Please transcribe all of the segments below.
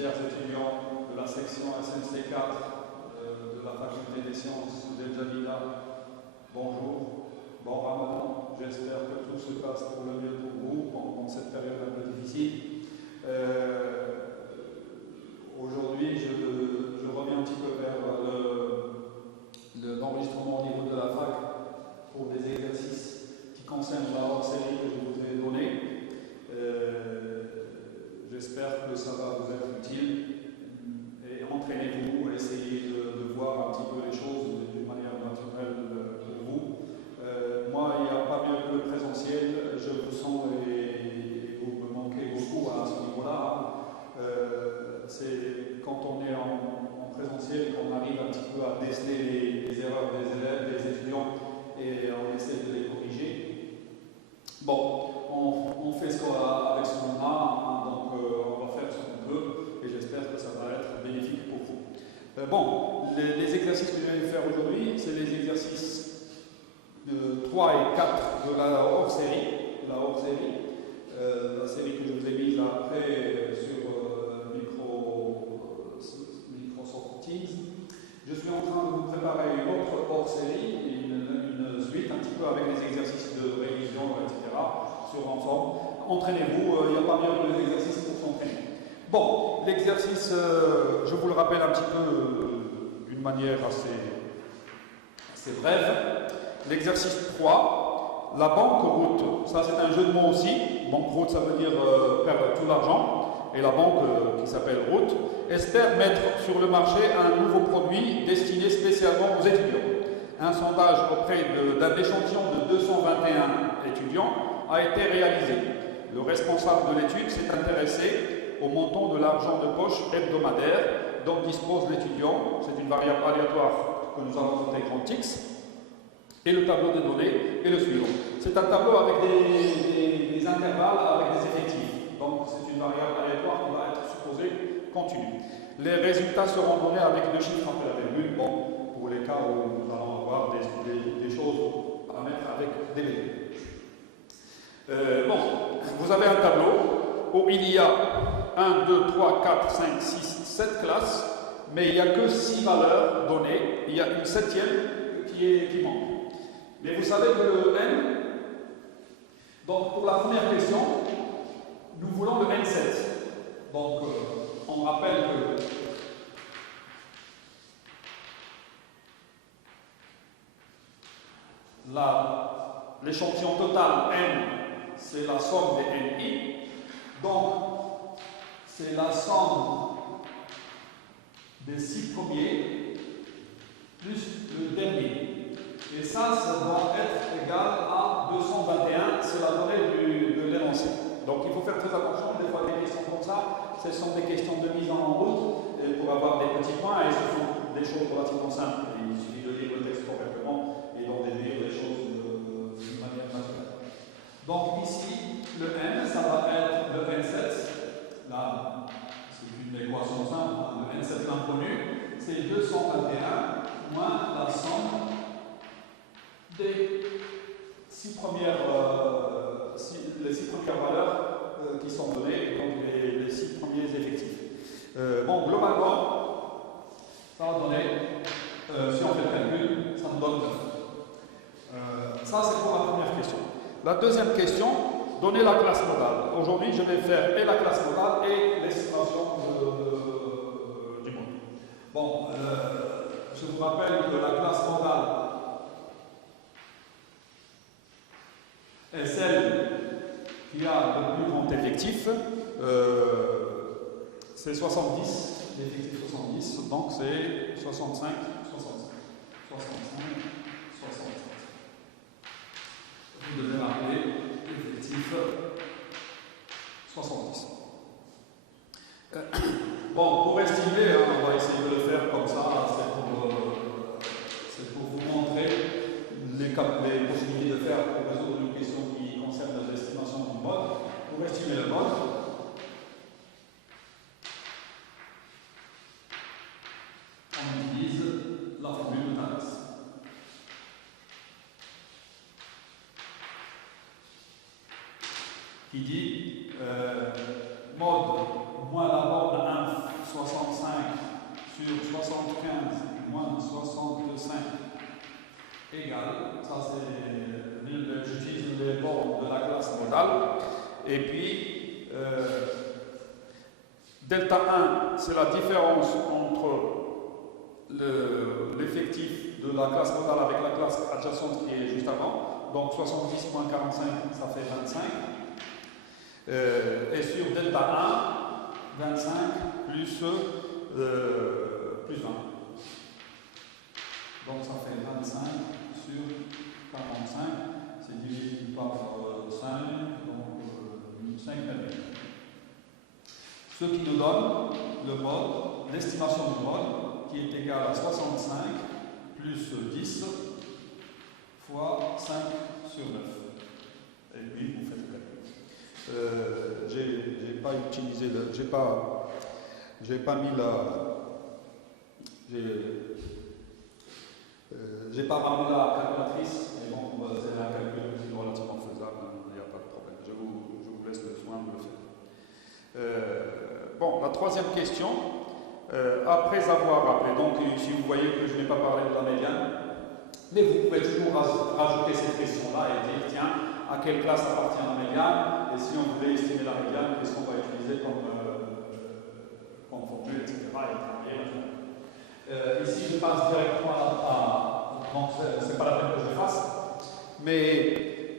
chers étudiants de la section SNC4 de la faculté des sciences d'El Jadida, bonjour, bon ramadan, j'espère que tout se passe pour le mieux pour vous pendant cette période un peu difficile. Aujourd'hui, je reviens un petit peu vers l'enregistrement au niveau de la fac pour des exercices qui concernent la hors-série que je vous ai donnée. J'espère que ça va vous être utile et entraînez-vous, essayez de voir un petit peu les choses d'une manière naturelle pour vous. Moi, il n'y a pas mieux que le présentiel, je vous sens et vous me manquez beaucoup à ce niveau-là. C'est quand on est en présentiel qu'on arrive un petit peu à déceler les erreurs des élèves, des étudiants et on essaie de les corriger. Bon, on fait ce qu'on a avec ce qu'on a, donc on va faire ce qu'on peut et j'espère que ça va être bénéfique pour vous. Bon, les exercices que je vais faire aujourd'hui, c'est les exercices 3 et 4 de la hors-série, la série que je vous ai mise après sur Microsoft Teams. Je suis en train de vous préparer une autre hors-série, une suite un petit peu avec les exercices de révision, etc. sur ensemble. Entraînez-vous, il n'y a pas mieux que les exercices pour s'entraîner. Bon, l'exercice, je vous le rappelle un petit peu d'une manière assez brève. L'exercice 3, la banqueroute, ça c'est un jeu de mots aussi. Banqueroute, ça veut dire perdre tout l'argent. Et la banque qui s'appelle Route espère mettre sur le marché un nouveau produit destiné spécialement aux étudiants. Un sondage auprès d'un échantillon de 221 étudiants a été réalisé. Le responsable de l'étude s'est intéressé au montant de l'argent de poche hebdomadaire dont dispose l'étudiant. C'est une variable aléatoire que nous avons notée grand X. Et le tableau de données est le suivant. C'est un tableau avec des intervalles, avec des effectifs. Donc c'est une variable aléatoire qui va être supposée continue. Les résultats seront donnés avec deux chiffres après la virgule, bon, pour les cas où nous allons avoir des choses à mettre avec des virgules. Bon, vous avez un tableau où il y a 1, 2, 3, 4, 5, 6, 7 classes, mais il n'y a que 6 valeurs données. Il y a une septième qui manque. Mais vous savez que le n, donc pour la première question, nous voulons le n7. Donc on rappelle que l'échantillon total n, c'est la somme des ni. Donc c'est la somme des 6 premiers plus le dernier. Et ça doit être égal à 221, c'est la donnée de l'énoncé. Donc il faut faire très attention, des fois des questions comme ça, ce sont des questions de mise en route pour avoir des petits points et ce sont des choses relativement simples. Il suffit de lire le texte correctement et d'en déduire les choses d'une manière naturelle. Donc ici, le n, ça va être le n7, là c'est une équation simple, le n7 inconnu, c'est 221 moins la somme des 6 premières valeurs qui sont données, donc les 6 premiers effectifs. Bon, globalement, ça va donner, si on fait le calcul, ça nous donne 9. Ça, c'est pour la première question. La deuxième question, donner la classe modale. Aujourd'hui, je vais faire et la classe modale et l'estimation du monde. Bon, je vous rappelle que la classe modale est celle qui a le plus grand effectif, c'est 70, l'effectif 70, donc c'est 65, 67. Vous devez rappeler l'effectif 70. Bon, pour estimer, on va essayer de le faire comme ça, c'est pour vous montrer les possibilités de faire pour résoudre une question qui concerne l'estimation du mode. Pour estimer le mode, on utilise la formule de Thalès. Qui dit mode moins la borne inf sur 75 moins 65 égale, ça c'est, j'utilise les bornes de la classe modale, et puis delta 1 c'est la différence entre l'effectif de la classe modale avec la classe adjacente qui est juste avant, donc 70 moins 45 ça fait 25, et sur delta 1, 25 plus 20. Donc ça fait 25 sur 45, c'est divisé par 5, donc 5 mètres. Ce qui nous donne le mode, l'estimation du mode, qui est égal à 65 plus 10 fois 5 sur 9. Et puis vous faites le calcul. J'ai pas utilisé le. J'ai pas mis la. J'ai pas ramené la calculatrice, mais bon, c'est un calcul qui est relativement faisable, il n'y a pas de problème. Je vous laisse le soin de le faire. Bon, la troisième question, après avoir rappelé, donc ici vous voyez que je n'ai pas parlé de la médiane, mais vous pouvez toujours rajouter cette question-là et dire, tiens, à quelle classe appartient la médiane, et si on voulait estimer la médiane, qu'est-ce qu'on va utiliser comme formule, etc. Ici, je passe directement donc, c'est pas la peine que je le fasse, mais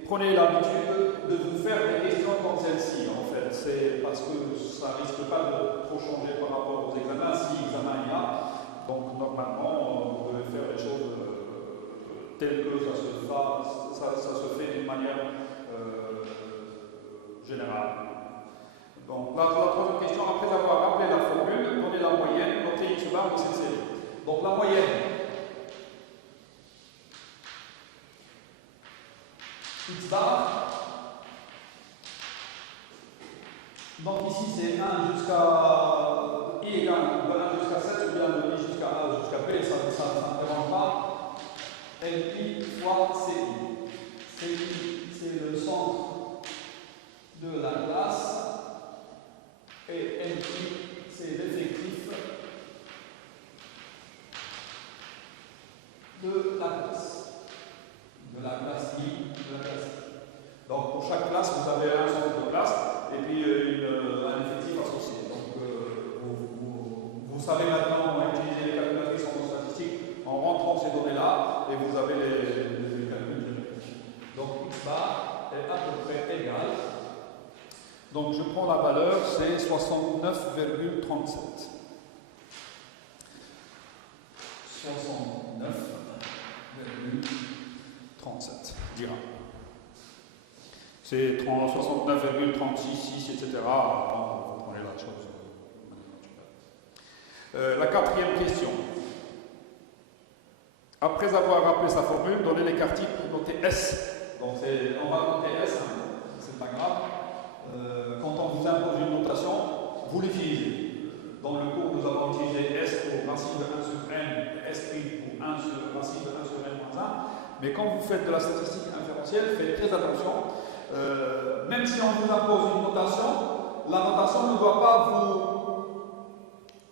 prenez l'habitude de vous faire des questions comme celle-ci, en fait. C'est parce que ça risque pas de trop changer par rapport aux examens, si examen il y a. Donc, normalement, vous devez faire les choses telles que ça se fait d'une manière générale. Donc, la troisième question, après avoir rappelé la formule, prenez la moyenne, notez X bar de cette série. Donc, la moyenne. X bar. Donc ici c'est 1 jusqu'à I égale de 1 jusqu'à 7 ou bien de I jusqu'à A jusqu'à B, ça ne dérange pas. LI fois CI. CI c'est le centre de la classe et LI c'est l'effectif de la classe. De la classe I, de la classe I. Donc pour chaque classe, vous avez un centre de classe et puis un effectif associé. Donc vous savez maintenant utiliser les calculatrices en statistique en rentrant ces données-là et vous avez les calculs. Donc X bar est à peu près égal. Donc je prends la valeur, c'est 69,37. 69,37 dirhams. C'est 69,366, etc. Vous prenez la chose. La quatrième question. Après avoir rappelé sa formule, donnez l'écart type, notez S. Donc on va noter S, hein, c'est pas grave. Quand on vous impose une notation, vous l'utilisez. Dans le cours, nous avons utilisé S pour racine de 1 sur n, S' pour 1 sur racine de 1 sur n moins 1. Mais quand vous faites de la statistique inférentielle, faites très attention. Même si on vous impose une notation, la notation ne doit pas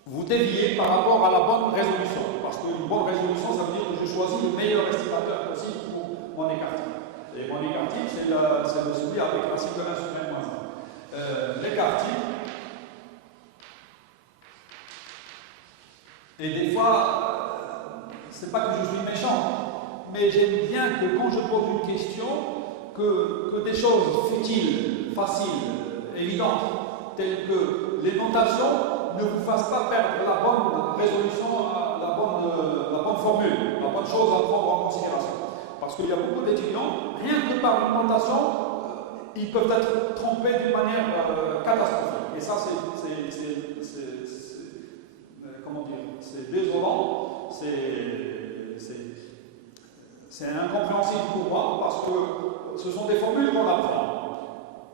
vous dévier par rapport à la bonne résolution. Parce qu'une bonne résolution, ça veut dire que je choisis le meilleur estimateur possible pour mon écart type. Et mon écart type, c'est celui avec racine de 1 sur n moins 1. L'écart type, et des fois, c'est pas que je suis méchant, mais j'aime bien que quand je pose une question, que des choses futiles, faciles, évidentes, telles que les notations, ne vous fassent pas perdre la bonne résolution, la bonne formule, la bonne chose à prendre en considération. Parce qu'il y a beaucoup d'étudiants, rien que par une notation, ils peuvent être trompés d'une manière catastrophique. Et ça, comment dire, c'est désolant, c'est incompréhensible pour moi parce que ce sont des formules qu'on apprend.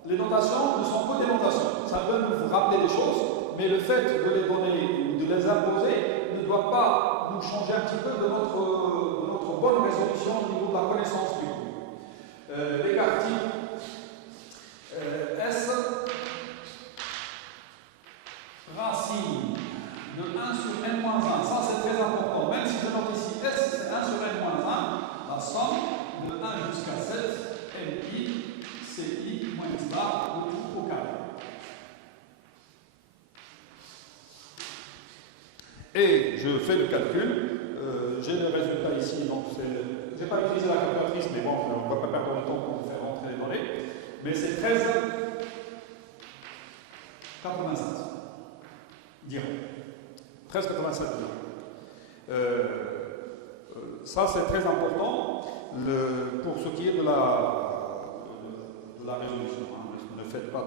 Les notations ne sont que des notations. Ça peut nous rappeler des choses, mais le fait de les donner ou de les imposer ne doit pas nous changer un petit peu de notre bonne résolution au niveau de la connaissance du cours. L'écart type S racine de 1 sur n moins 1. même si je note ici S, c'est 1 sur N moins 1, la somme de 1 jusqu'à 7, NI, CI, moins X bar, de tout au carré. Et je fais le calcul, j'ai le résultat ici, donc je n'ai pas utilisé la calculatrice, mais bon, on ne va pas perdre le temps pour faire rentrer les données, mais c'est 13,87 dirhams. 13,87 dirhams. Ça, c'est très important pour ce qui est de la résolution. Hein. Ne faites pas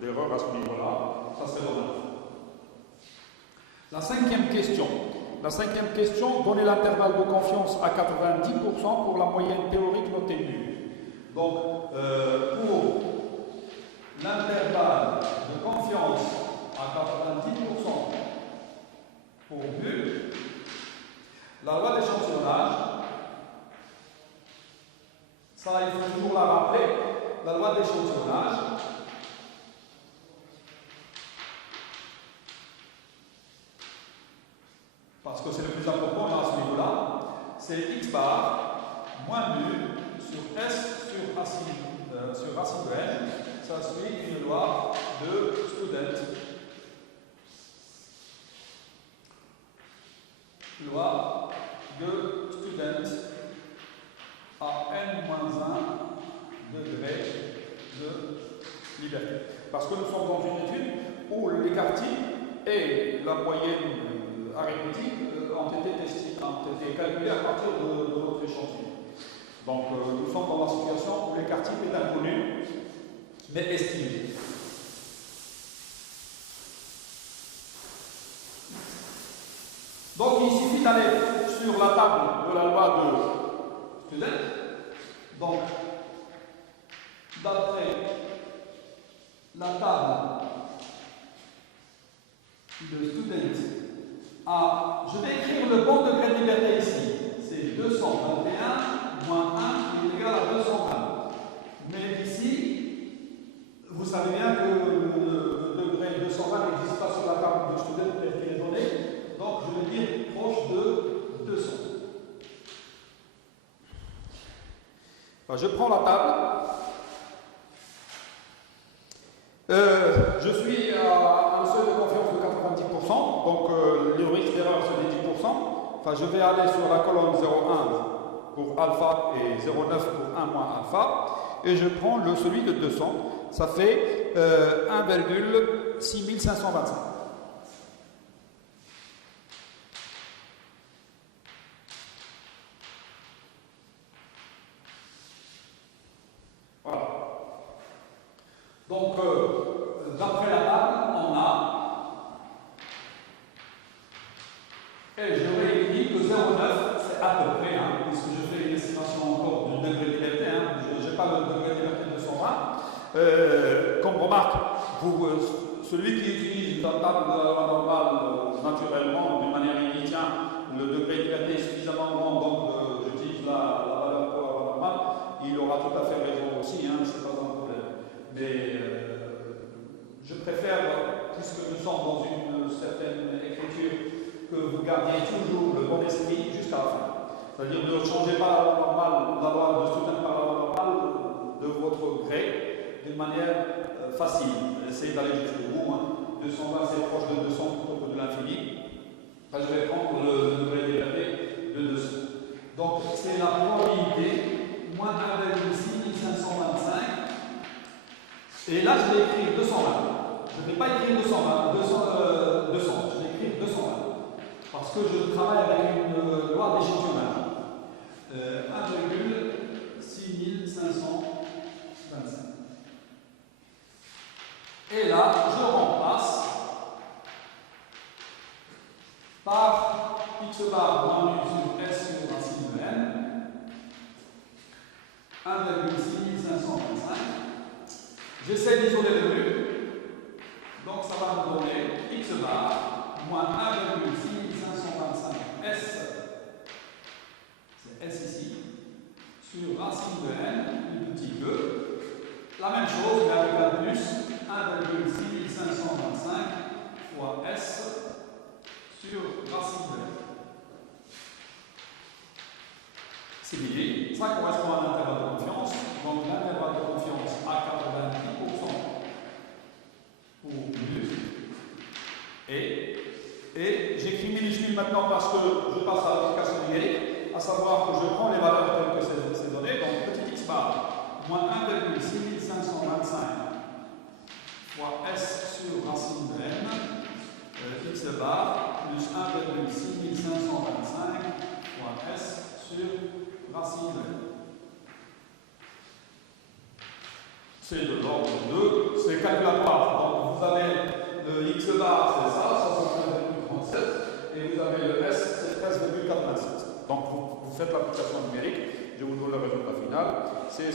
d'erreur à ce niveau-là, ça c'est normal. La cinquième question. La cinquième question, donnez l'intervalle de confiance à 90% pour la moyenne théorique notée nulle. Donc, pour l'intervalle de confiance à 90% pour nul, la loi d'échantillonnage, ça il faut toujours la rappeler, la loi d'échantillonnage, parce que c'est le plus important à ce niveau-là, c'est x bar moins nul sur S sur racine de N, ça suit une loi de Student. Loi de Student à N-1 degré de liberté. Parce que nous sommes dans une étude où l'écartille et la moyenne arithmétique ont été calculés à partir de notre échantillon. Donc nous sommes dans la situation où l'écartille est inconnu, mais estimé. Donc il suffit d'aller sur la table de la loi de Student. Donc, d'après la table de Student, je vais écrire le bon degré de liberté ici. C'est 221 moins 1 qui est égal à 220. Mais ici, vous savez bien que le degré 220 n'existe pas sur la table de Student telle qu'il est donné. Donc, je vais dire proche de 200. Enfin, je prends la table. Je suis à un seuil de confiance de 90%, donc le risque d'erreur c'est de 10%. Enfin, je vais aller sur la colonne 0,1 pour alpha et 0,9 pour 1 moins alpha. Et je prends celui de 200. Ça fait 1,6525. Voilà. Donc, d'après la table, on a, et je réécris que 0,9, c'est à peu près, hein, puisque je fais une estimation encore du degré de liberté, hein, je n'ai pas le degré de liberté de 120. Comme remarque, celui qui utilise la table de la loi normale naturellement, d'une manière il dit tiens, le degré de liberté est suffisamment grand, donc j'utilise la valeur pour la loi normale, il aura tout à fait raison aussi, hein, c'est pas un problème. Mais je préfère, puisque nous sommes dans une certaine écriture, que vous gardiez toujours le bon esprit jusqu'à la fin. C'est-à-dire ne changez pas la loi normale, la loi de Student par la loi normale de votre gré d'une manière facile. Essayez d'aller jusqu'au bout. Hein. 220 c'est proche de 200 plutôt que de l'infini. Enfin, je vais prendre le degré de liberté de 200. Donc c'est la probabilité moins 1,6525. Et là je vais écrire 220. Je ne vais pas écrire 220, 200, je vais écrire 220. Parce que je travaille avec une loi d'échantillonnage. 1,6525. Et là, je remplace par x bar moins nu sur S sur racine de N. 1,6525. J'essaie d'isoler le nul. Donc ça va me donner x bar moins 1,6525 S, c'est S ici, sur racine de N, du petit e. La même chose, mais avec un plus, 1,6525 fois S sur racine de N. ça correspond à un intervalle de confiance. Donc l'intervalle de confiance à 90% ou plus. Et j'écris minuscule maintenant parce que je passe à l'application numérique, à savoir que je prends les valeurs telles que c'est donné. Donc petit x bar moins 1,6525 fois s sur racine de n, x bar plus 1,6525 fois s sur racine de n. C'est de l'ordre de, c'est calculatoire. Donc vous avez le x bar, c'est ça, 61,37, et vous avez le s, c'est 13,87. Donc vous faites l'application numérique, je vous donne le résultat final, c'est 67,83,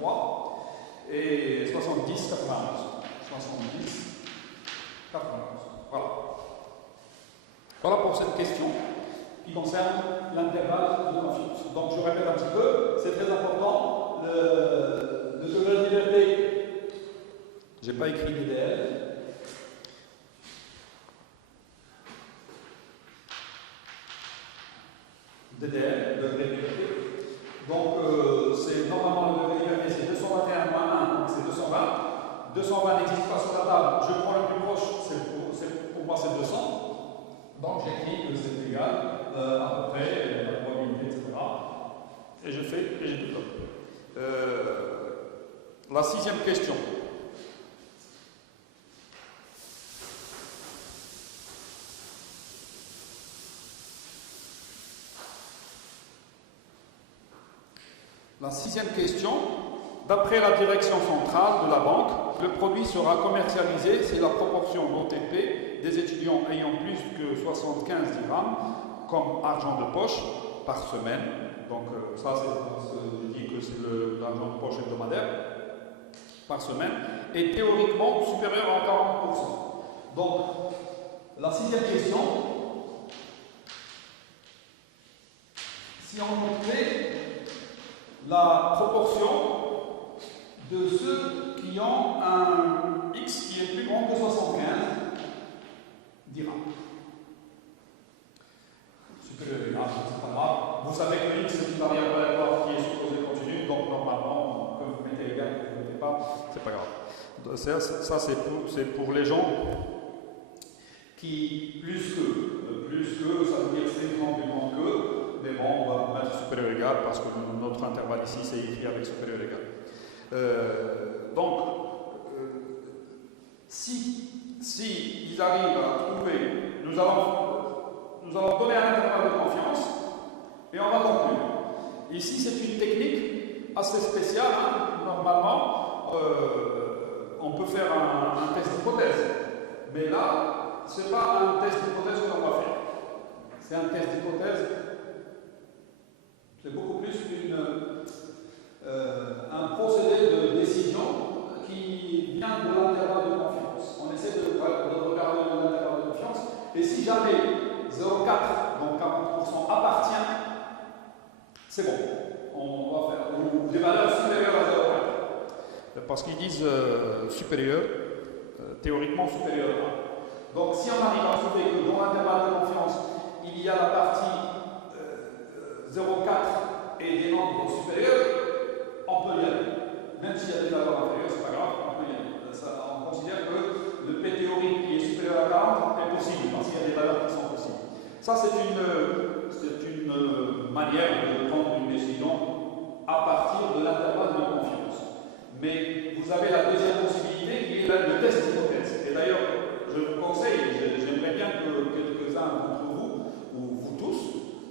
67,83 et 70,91. 70,91. Voilà. Voilà pour cette question qui concerne l'intervalle de confiance. Donc je répète un petit peu, c'est très important, le degré de liberté, j'ai pas écrit l'idéal. DDL, degré de liberté. Donc c'est normalement le degré de liberté, c'est 221 moins 1, donc c'est 220. 220 n'existe pas sur la table, je prends le plus proche, pour moi c'est 200. Donc j'écris que c'est égal à peu près la probabilité, etc. Et je fais, et je développe. La sixième question. La sixième question. D'après la direction centrale de la banque, le produit sera commercialisé si la proportion d'OTP des étudiants ayant plus que 75 dirhams comme argent de poche par semaine. Donc ça, je dis que c'est l'argent de poche hebdomadaire par semaine, est théoriquement supérieur à 40%. Donc la sixième question, si on fait la proportion de ceux qui ont un X qui est plus grand que 75 dirhams. Supérieur à 1, c'est pas grave. Vous savez que X c'est une variable aléatoire qui est supposée continue, donc normalement, comme vous mettez égal, vous ne mettez pas, c'est pas grave. Ça c'est pour les gens qui, plus que, ça veut dire strictement plus grand que, mais bon, on va mettre supérieur égal parce que notre intervalle ici c'est écrit avec supérieur égal. Donc, si ils arrivent à trouver, nous allons donner un intervalle de confiance et on va conclure. Ici, c'est une technique assez spéciale. Hein. Normalement, on peut faire un test d'hypothèse, mais là, ce n'est pas un test d'hypothèse qu'on va faire. C'est un test d'hypothèse. C'est beaucoup plus un procédé de décision qui vient de l'intervalle de confiance. On essaie de regarder l'intervalle de confiance. Et si jamais 0,4, donc 40% appartient, c'est bon. On va faire des valeurs supérieures à 0,4. Parce qu'ils disent supérieur, théoriquement supérieur à 1. Donc si on arrive à trouver que dans l'intervalle de confiance, il y a la partie 0,4 et des nombres supérieurs, on peut y aller. Même s'il y a des valeurs inférieures, c'est pas grave, on peut y aller. On considère que le P théorique qui est supérieur à 40 est possible, parce qu'il y a des valeurs qui sont possibles. Ça, c'est une manière de prendre une décision à partir de l'intervalle de confiance. Mais vous avez la deuxième possibilité qui est le test d'hypothèse. Et d'ailleurs, je vous conseille, j'aimerais bien que quelques-uns d'entre vous, ou vous tous,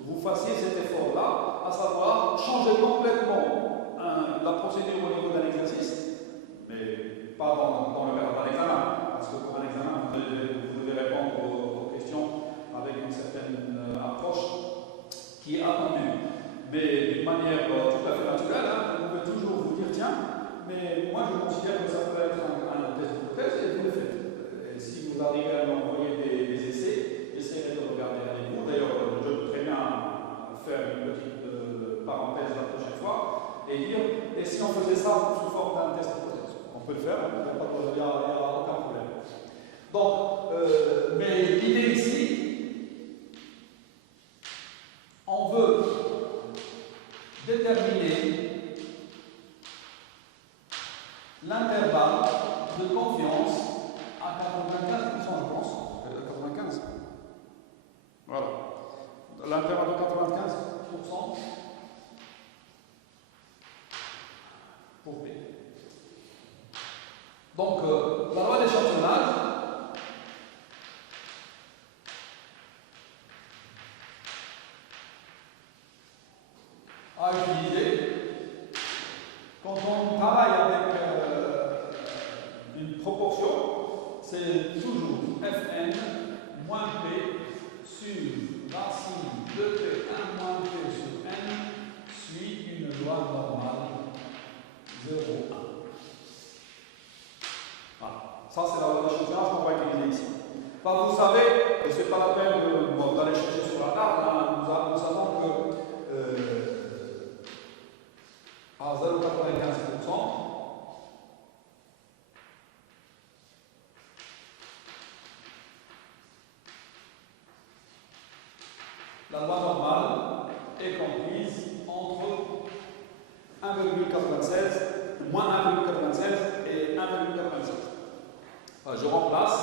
vous fassiez cet effort-là, à savoir changer complètement la procédure au niveau d'un exercice, mais pas dans le cadre d'un examen, parce que pour un examen, vous devez répondre aux questions avec une certaine approche qui est attendue. Mais d'une manière tout à fait naturelle, hein, vous pouvez toujours vous dire, tiens, mais moi je considère que ça peut être un test d'hypothèse et vous le faites. Et si vous arrivez à m'envoyer des essais, j'essaierai de regarder avec vous. D'ailleurs, je peux très bien faire une petite parenthèse la prochaine fois et dire, et si on faisait ça sous forme d'un test d'hypothèse? On peut le faire, il n'y a aucun problème. Donc, mais l'idée ici, l'intervalle de confiance à 95%, je pense. 95. Voilà. L'intervalle de 95% pour B. Donc, la loi d'échantillonnage à utiliser quand on travaille avec une proportion, c'est toujours Fn moins P sur racine de P1 moins P sur N suit une loi normale 0,1. Voilà. Ça, c'est la loi d'échantillonnage qu'on va utiliser ici. Enfin, vous savez, et ce n'est pas la peine d'aller chercher sur la table, hein, nous savons que à 0,95%, la loi normale est comprise entre 1,96, moins 1,96 et 1,97. Je remplace.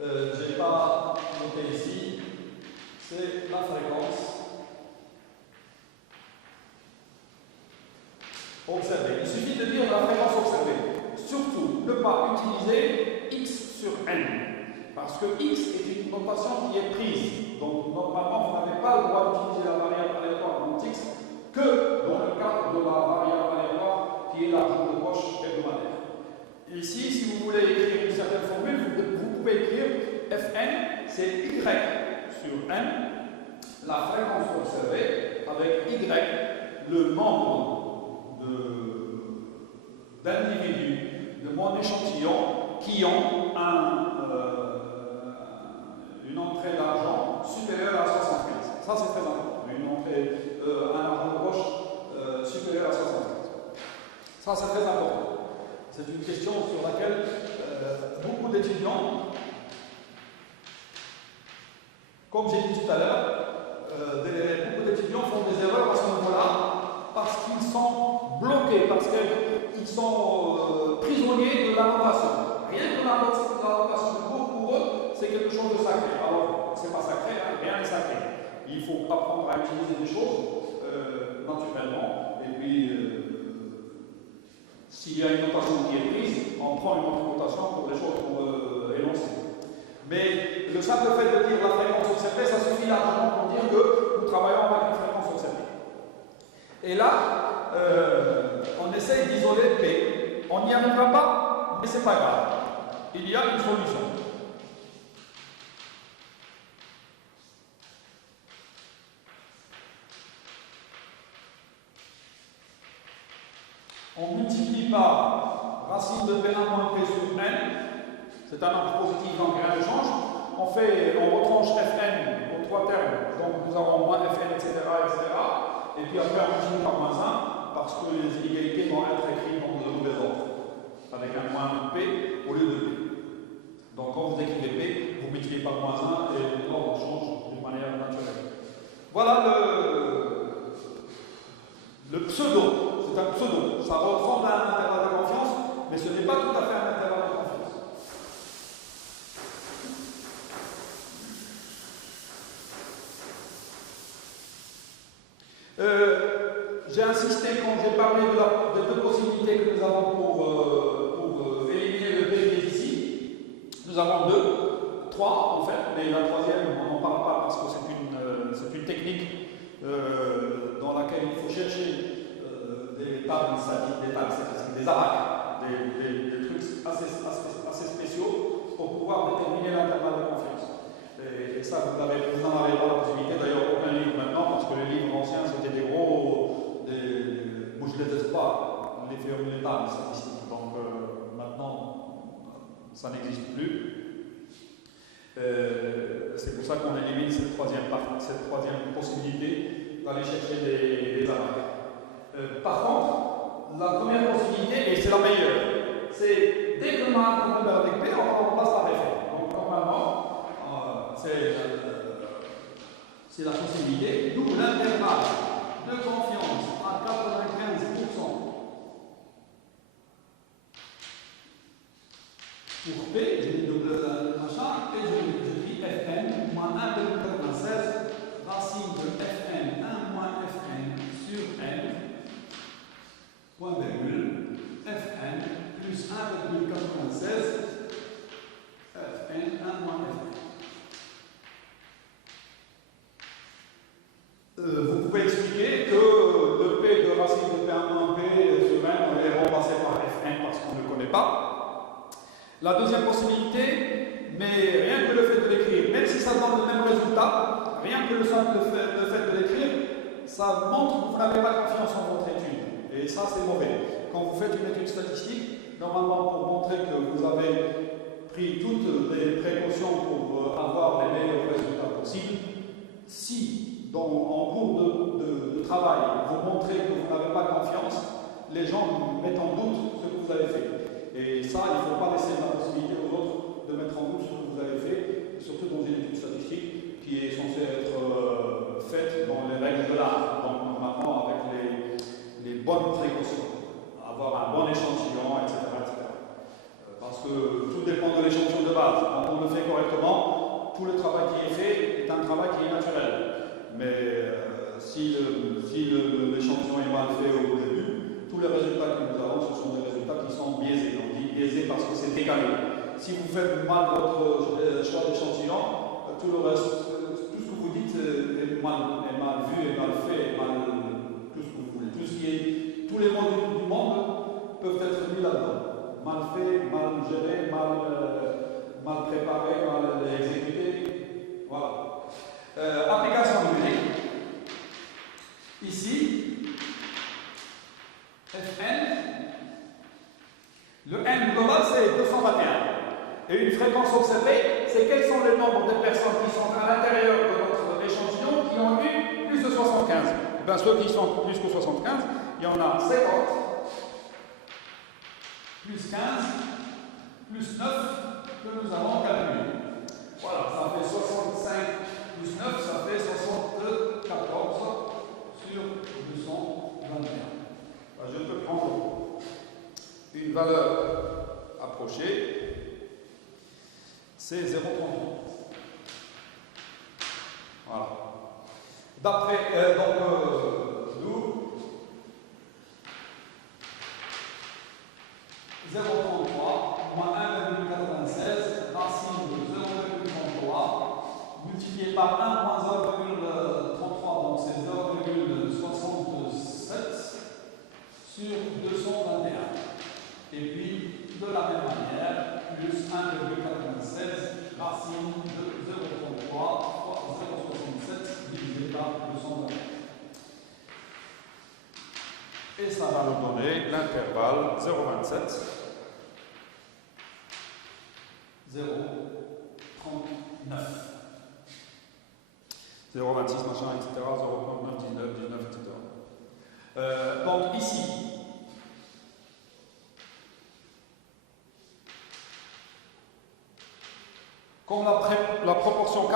Je n'ai pas noté ici, c'est la fréquence observée. Il suffit de dire la fréquence observée. Surtout, ne pas utiliser x sur n, parce que x est une notation qui est prise. Donc, normalement, vous n'avez pas le droit d'utiliser la variable aléatoire dans x que dans le cadre de la variable aléatoire qui est l'argent de poche hebdomadaire. Ici, si vous voulez écrire une certaine formule, vous pouvez écrire Fn, c'est y sur n, la fréquence observée, avec y, le nombre d'individus de mon échantillon qui ont une entrée d'argent supérieure à 75. Ça, c'est très important. Un argent de poche supérieur à 75. Ça, c'est très important. C'est une question sur laquelle beaucoup d'étudiants, comme j'ai dit tout à l'heure, beaucoup d'étudiants font des erreurs à ce moment-là parce qu'ils sont bloqués, parce qu'ils sont prisonniers de la notation. Rien que la notation pour eux, c'est quelque chose de sacré. Alors, c'est pas sacré, hein, rien n'est sacré. Il faut apprendre à utiliser des choses naturellement, et puis s'il y a une notation qui est prise, on prend une autre notation pour les choses qu'on veut énoncer. Mais le simple fait de dire la fréquence observée, ça suffit largement pour dire que nous travaillons avec une fréquence observée. Et là, on essaye d'isoler P. On n'y arrivera pas, mais ce n'est pas grave. Il y a une solution. On multiplie par racine de P1 moins P sur N. C'est un nombre positif, donc rien ne change. On retranche Fn aux trois termes, donc nous avons moins Fn, etc., etc. Et puis après, on multiplie par moins 1, parce que les inégalités vont être écrites dans le mauvais ordre, avec un moins P au lieu de P. Donc quand vous écrivez P, vous multipliez par moins 1 et l'ordre change d'une manière naturelle. Voilà le pseudo. C'est un pseudo. Ça ressemble à un intervalle de confiance, mais ce n'est pas tout à fait un intervalle de confiance. J'ai insisté quand j'ai parlé des deux possibilités que nous avons pour éliminer le P qui est ici. Nous avons trois en fait, mais la troisième, on n'en parle pas parce que c'est une technique dans laquelle il faut chercher des tables statiques, des aracs, des trucs assez spéciaux pour pouvoir déterminer l'intervalle de confiance. Et ça, vous n'en avez pas la possibilité, d'ailleurs, aucun livre maintenant, parce que les livres anciens, c'était des gros. Moi, je ne les teste pas, les tables statistiques. Donc, maintenant, ça n'existe plus. C'est pour ça qu'on élimine cette troisième possibilité d'aller chercher des aracs. Par contre, la première possibilité, et c'est la meilleure, c'est dès que ma number avec P, on remplace par F. Donc, normalement, c'est la possibilité, d'où l'intervalle vous pouvez expliquer que le P de racine de P1 P sur N, on est remplacé par Fn parce qu'on ne le connaît pas. La deuxième possibilité, mais rien que le fait de l'écrire, même si ça donne le même résultat, rien que le fait de l'écrire, ça montre que vous n'avez pas confiance en votre étude. Et ça, c'est mauvais. Quand vous faites une étude statistique, normalement, pour montrer que vous avez pris toutes les précautions pour avoir les meilleurs résultats possibles, si en cours de travail, vous montrez que vous n'avez pas confiance, les gens mettent en doute ce que vous avez fait. Et ça, il ne faut pas laisser la possibilité aux autres de mettre en doute ce que vous avez fait, surtout dans une étude statistique qui est censée être faite dans les règles de l'art, donc normalement avec les bonnes précautions, avoir un bon échantillon, etc. Parce que tout dépend de l'échantillon de base. Quand on le fait correctement, tout le travail qui est fait est un travail qui est naturel. Mais si l'échantillon est mal fait au début, tous les résultats que nous avons, ce sont des résultats qui sont biaisés. On dit biaisés parce que c'est décalé. Si vous faites mal votre choix d'échantillon, tout le reste, tout ce que vous dites est mal vu, est mal fait, est mal tout ce que vous voulez. Tous les mots du monde peuvent être mis là-dedans. Mal fait, mal géré, mal préparé, mal exécuté. Voilà. Application numérique. Ici, Fn, le n global c'est 221. Et une fréquence observée, c'est quels sont les nombres de personnes qui sont à l'intérieur de notre échantillon qui ont eu plus de 75. Et bien, ceux qui sont plus que 75, il y en a 50, plus 15, plus 9 que nous avons calculé. Voilà, ça fait 65 plus 9, ça fait 74 sur 221. Je peux prendre une valeur approchée. C'est 0,33. Voilà. D'après, nous, 0,33 moins 1,96 racine de 0,33 multiplié par 1 moins 0,33, donc c'est 0,67 sur 221. Et puis, de la même manière, plus 1,96 racine de 0,33 fois 0,67 divisé par 221. Et ça va nous donner l'intervalle 0,27, 0,39. 0,26 machin, etc. 0,39, 19, etc. Donc ici, comme la proportion 40%,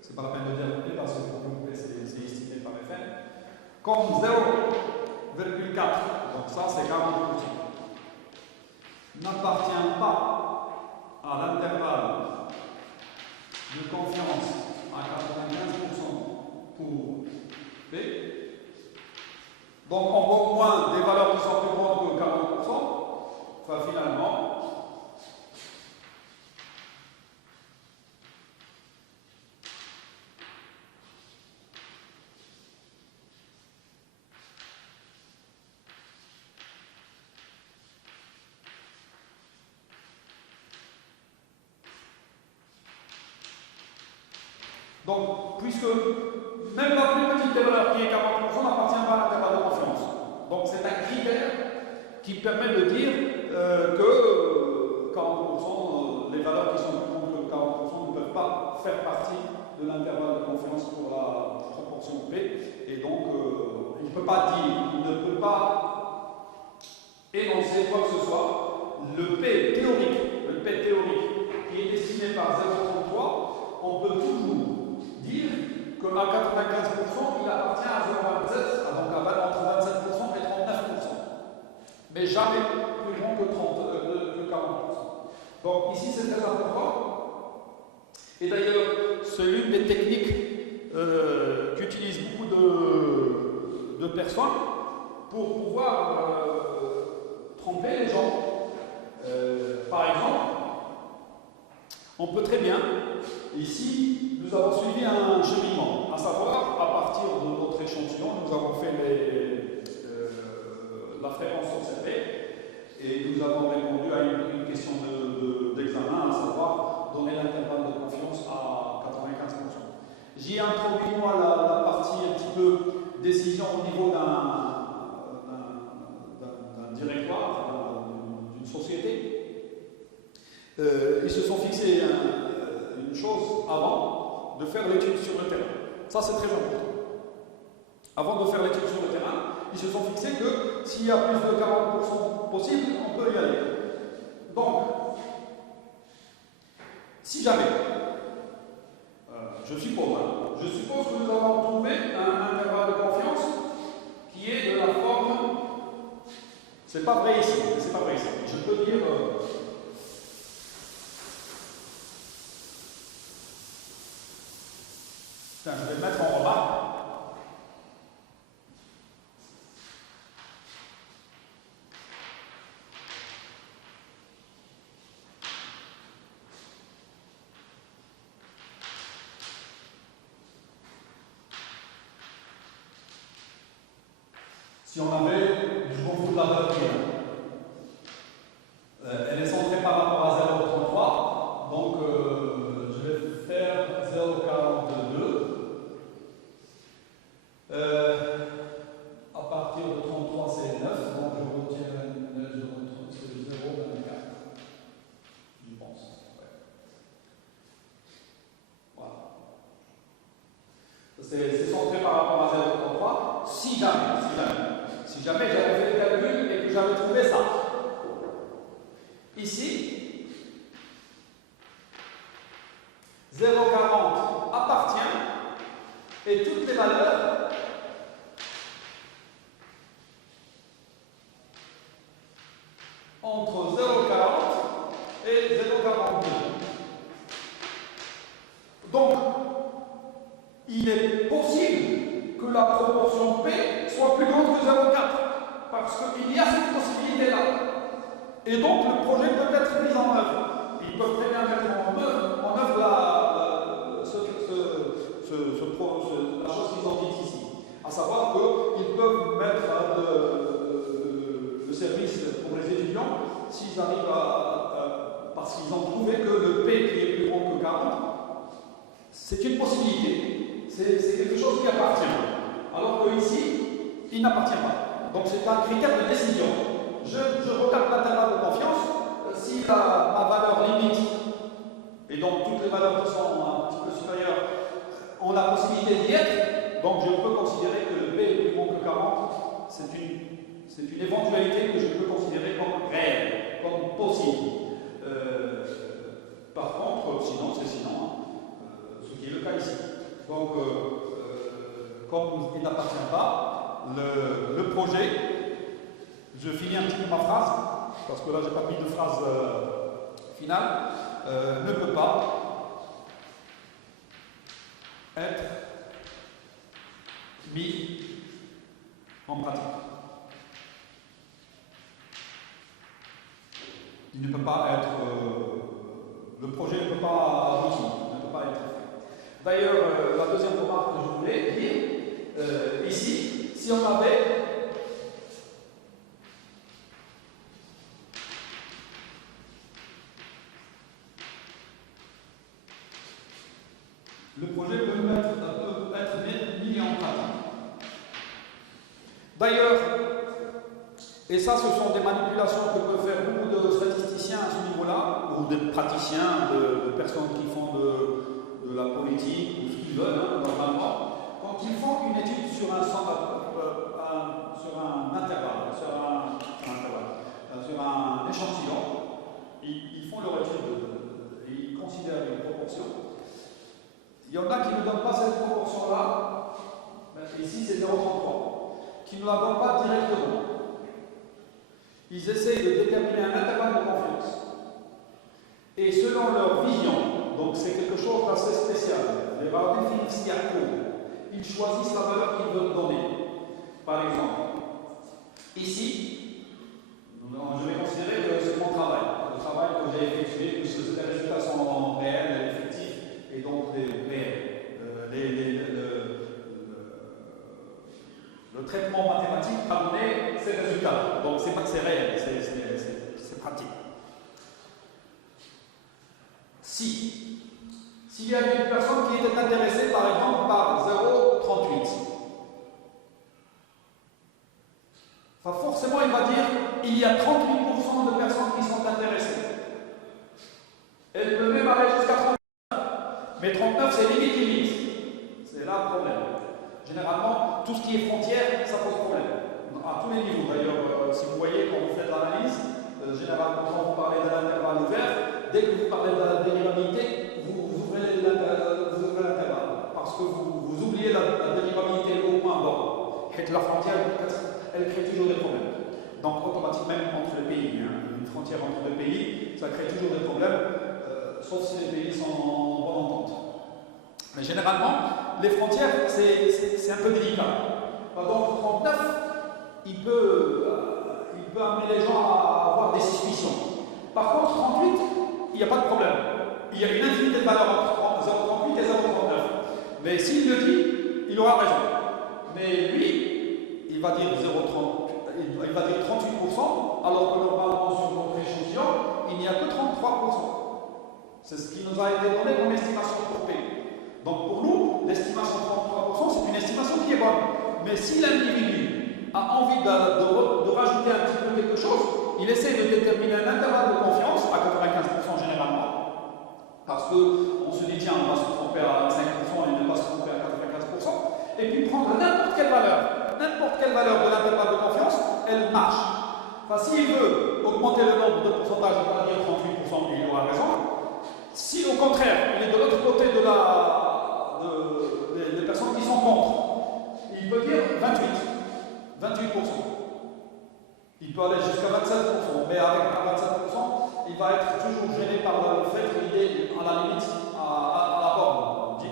c'est pas la peine de dire parce que c'est estimé par Fn, comme 0,4, donc ça c'est 40%, n'appartient pas à l'intervalle de confiance à 95% pour P, donc on voit au moins des valeurs qui sont plus grandes que 40%, enfin finalement, donc, puisque même la plus petite des valeurs qui est 40% n'appartient pas à l'intervalle de confiance. Donc, c'est un critère qui permet de dire que 40%, les valeurs qui sont plus grandes que 40% ne peuvent pas faire partie de l'intervalle de confiance pour la proportion P. Et donc, il ne peut pas énoncer quoi que ce soit. Le P théorique qui est estimé par 0,33, on peut toujours dire qu'à 95%, il appartient à 0,27, donc entre 27% et 39%. Mais jamais plus grand que 40%. Donc ici, c'est très important. Et d'ailleurs, c'est l'une des techniques qu'utilisent beaucoup de personnes pour pouvoir tromper les gens. Par exemple, on peut très bien, ici, nous avons suivi un J'y ai introduit moi la partie un petit peu décision au niveau d'un directoire, d'une société. Ils se sont fixés une chose avant de faire l'étude sur le terrain. Ça, c'est très important. Avant de faire l'étude sur le terrain, ils se sont fixés que s'il y a plus de 40% possible, on peut y aller. Donc, si jamais, je suppose que nous avons trouvé un intervalle de confiance qui est de la forme. C'est pas vrai ici, c'est pas vrai ici. Je peux dire. Tiens, je vais le mettre en remarque. Si on avait, je m'en fous de la valeur qui elle est centrée par rapport à 0,33, donc je vais faire 0,42. À partir de 33, c'est 9, donc je retiens c'est 0,24. Je pense. Ouais. Voilà. C'est centré par rapport à 0,33. Si jamais j'avais fait le calcul et que j'avais trouvé ça. Ici, 0,40 appartient et toutes les valeurs entre 0,40 et 0,42. Donc, il est possible que la proportion P soit plus grande que 0,4 parce qu'il y a cette possibilité-là. Et donc, le projet peut être mis en œuvre. Ils peuvent très bien mettre en œuvre la chose qu'ils ont dite ici. À savoir qu'ils peuvent mettre le service pour les étudiants s'ils arrivent parce qu'ils ont trouvé que le P qui est plus grand que 40, c'est une possibilité. C'est quelque chose qui appartient. Alors qu'ici, il n'appartient pas. Donc c'est un critère de décision. Je regarde l'intervalle de confiance. Si ma valeur limite, et donc toutes les valeurs qui sont un petit peu supérieures, ont la possibilité d'y être, donc je peux considérer que le P est plus grand que 40. C'est une éventualité que je peux considérer comme réelle, comme possible. Par contre, sinon, c'est sinon, ce qui est le cas ici. Donc, comme il n'appartient pas, le projet, je finis un petit peu ma phrase, parce que là, je n'ai pas mis de phrase finale, ne peut pas être mis en pratique. Il ne peut pas être. Le projet ne peut pas aboutir, ne peut pas être fait. D'ailleurs, la deuxième remarque que je voulais dire, ici, si on avait. Le projet peut être mis en pratique. D'ailleurs, et ça, ce sont des manipulations que peuvent faire beaucoup de statisticiens à ce niveau-là, ou des praticiens, de personnes qui font de la politique, ou ce qu'ils veulent, normalement, quand ils font une étude sur un intervalle, sur un échantillon, ils font leur étude, ils considèrent une proportion. Il y en a qui ne donnent pas cette proportion-là, ici c'est 0,33, qui ne la donnent pas directement. Ils essayent de déterminer un intervalle de confiance. Et selon leur vision, donc c'est quelque chose d'assez spécial, les ils choisissent la valeur qu'ils veulent donner. Par exemple, ici, je vais considérer que c'est mon travail, le travail que j'ai effectué, puisque les résultats sont réels, effectifs, et donc réels. Le traitement mathématique a donné ces résultats. Donc c'est réel, c'est pratique. S'il y a une personne qui était intéressée, par exemple, va dire il y a 38% de personnes qui sont intéressées. Elle peut même aller jusqu'à 39. Mais 39, c'est limite. C'est là le problème. Généralement, tout ce qui est frontière, ça pose problème. À tous les niveaux. D'ailleurs, si vous voyez, quand vous faites l'analyse, généralement, quand vous parlez de l'intervalle ouvert, dès que vous parlez de la dérivabilité, vous ouvrez l'intervalle. Parce que vous oubliez la dérivabilité au point bord. Et que la frontière, elle crée toujours des problèmes. Donc, automatiquement, même entre les pays, une frontière entre deux pays, ça crée toujours des problèmes, sauf si les pays sont en bonne entente. Mais généralement, les frontières, c'est un peu délicat. Donc, 39, il peut amener les gens à avoir des suspicions. Par contre, 38, il n'y a pas de problème. Il y a une infinité de valeurs entre 0,38 et 0,39. Mais s'il le dit, il aura raison. Mais lui, il va dire 0,30, il va dire 38%, alors que normalement sur notre échantillon, il n'y a que 33%. C'est ce qui nous a été donné comme estimation pour P. Donc pour nous, l'estimation de 33%, c'est une estimation qui est bonne. Mais si l'individu a envie de rajouter un petit peu quelque chose, il essaie de déterminer un intervalle de confiance à 95% généralement, parce qu'on se dit tiens, on va se tromper à 5% et ne pas se tromper à 95%, et puis prendre n'importe quelle valeur de l'intervalle de confiance, elle marche. Enfin, s'il veut augmenter le nombre de pourcentage, on va dire 38%, il aura raison. Si au contraire, il est de l'autre côté des personnes qui sont contre, il peut dire 28%. Il peut aller jusqu'à 27%, mais avec 27%, il va être toujours gêné par le fait qu'il est à la limite, à la borne,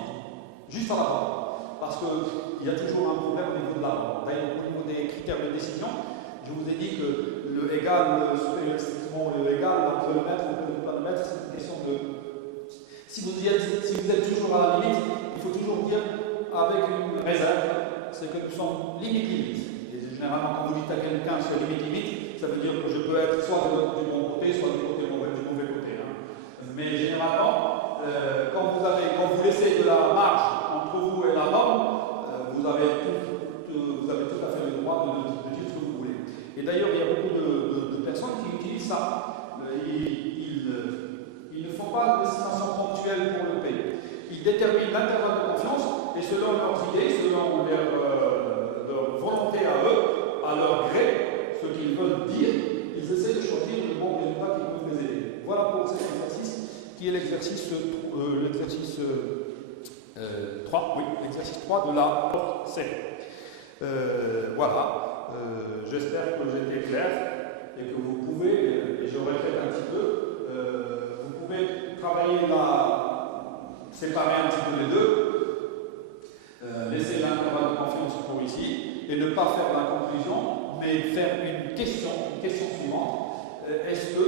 juste à la borne. Parce qu'il y a toujours un problème au niveau de la borne. D'ailleurs, au niveau des critères de décision, je vous ai dit que le égal, le égal, on peut le mettre, on peut ne pas le mettre, c'est une question de. Si vous êtes toujours à la limite, il faut toujours dire avec une réserve, c'est que nous sommes limite. Généralement, quand vous dites à quelqu'un sur limite, ça veut dire que je peux être soit du bon côté, soit du mauvais côté. Mais généralement, quand vous laissez de la marge entre vous et la norme, vous avez tout à fait le droit de dire ce que vous voulez. Et d'ailleurs, il y a beaucoup de personnes qui utilisent ça. Ils ne font pas d'estimation ponctuelle pour le P. Ils déterminent l'intervalle de confiance et selon leurs idées, selon leur volonté à eux, à leur gré, ce qu'ils veulent dire, ils essaient de choisir le bon résultat qui peut les aider. Voilà pour cet exercice qui est l'exercice 3, oui, l'exercice 3 de la série. Voilà, j'espère que j'étais clair et que vous pouvez, et je répète un petit peu, vous pouvez travailler séparer un petit peu les deux, laisser l'intervalle de confiance pour ici et ne pas faire la conclusion, mais faire une question suivante. Est-ce que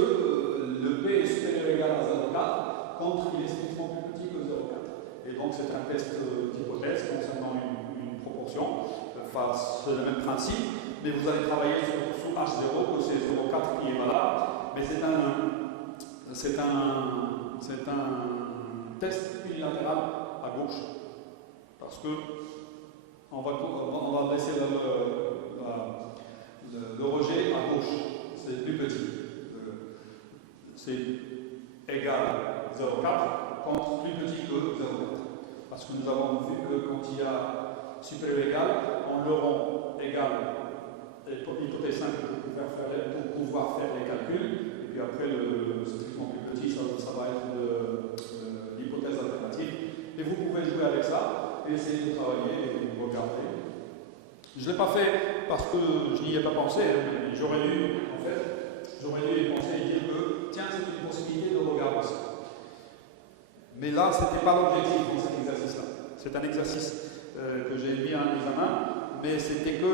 le P est supérieur ou égal à 0,4 quand il est strictement plus petit que 0,4? Et donc c'est un test d'hypothèse concernant une proportion. Enfin, c'est le même principe, mais vous allez travailler sous H0, que c'est 0,4 qui est valable, mais c'est un test unilatéral à gauche, parce que on va laisser le rejet à gauche, c'est plus petit. C'est égal à 0,4 quand plus petit que 0,4. Parce que nous avons vu que quand il y a supérieur égal, on le rend égal, hypothèse 5 pour pouvoir faire les calculs, et puis après le strictement plus petit, ça va être l'hypothèse alternative. Et vous pouvez jouer avec ça, et essayer de travailler et de regarder. Je ne l'ai pas fait parce que je n'y ai pas pensé, mais j'aurais dû y penser et dire que tiens, c'est une possibilité de regarder ça. Mais là, ce n'était pas l'objectif dans cet exercice-là. C'est un exercice que j'ai mis à un examen, mais c'était que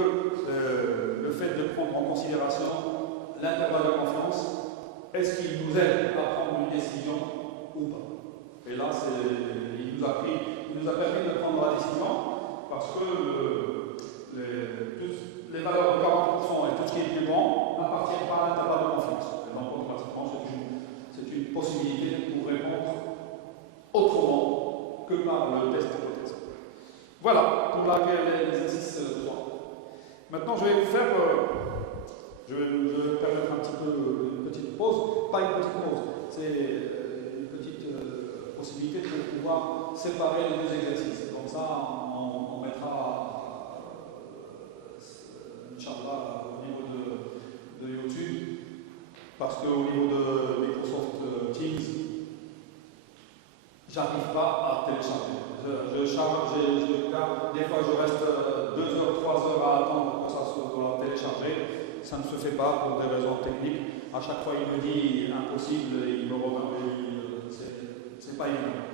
le fait de prendre en considération l'intervalle de confiance, est-ce qu'il nous aide à prendre une décision ou pas? Et là, il nous a permis de prendre la décision parce que les valeurs de 40% et tout ce qui est plus grand n'appartiennent pas à l'intervalle de confiance. Et donc, automatiquement, c'est une possibilité pour répondre autrement que par le test d'hypothèse. Voilà pour l'exercice 3. Maintenant, je vais Je vais permettre un petit peu une petite pause, pas une petite pause, c'est une petite possibilité de pouvoir séparer les deux exercices. Comme ça, on mettra, Inch'Allah, au niveau de YouTube, parce qu'au niveau de Microsoft Teams, j'arrive pas à télécharger. Je charge, des fois je reste 2 heures, 3 heures à attendre que ça soit téléchargé. Ça ne se fait pas pour des raisons techniques. À chaque fois, il me dit impossible et il me revient. C'est pas évident.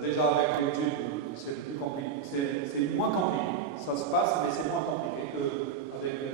Déjà avec YouTube, c'est plus compliqué. C'est moins compliqué. Ça se passe, mais c'est moins compliqué qu'avec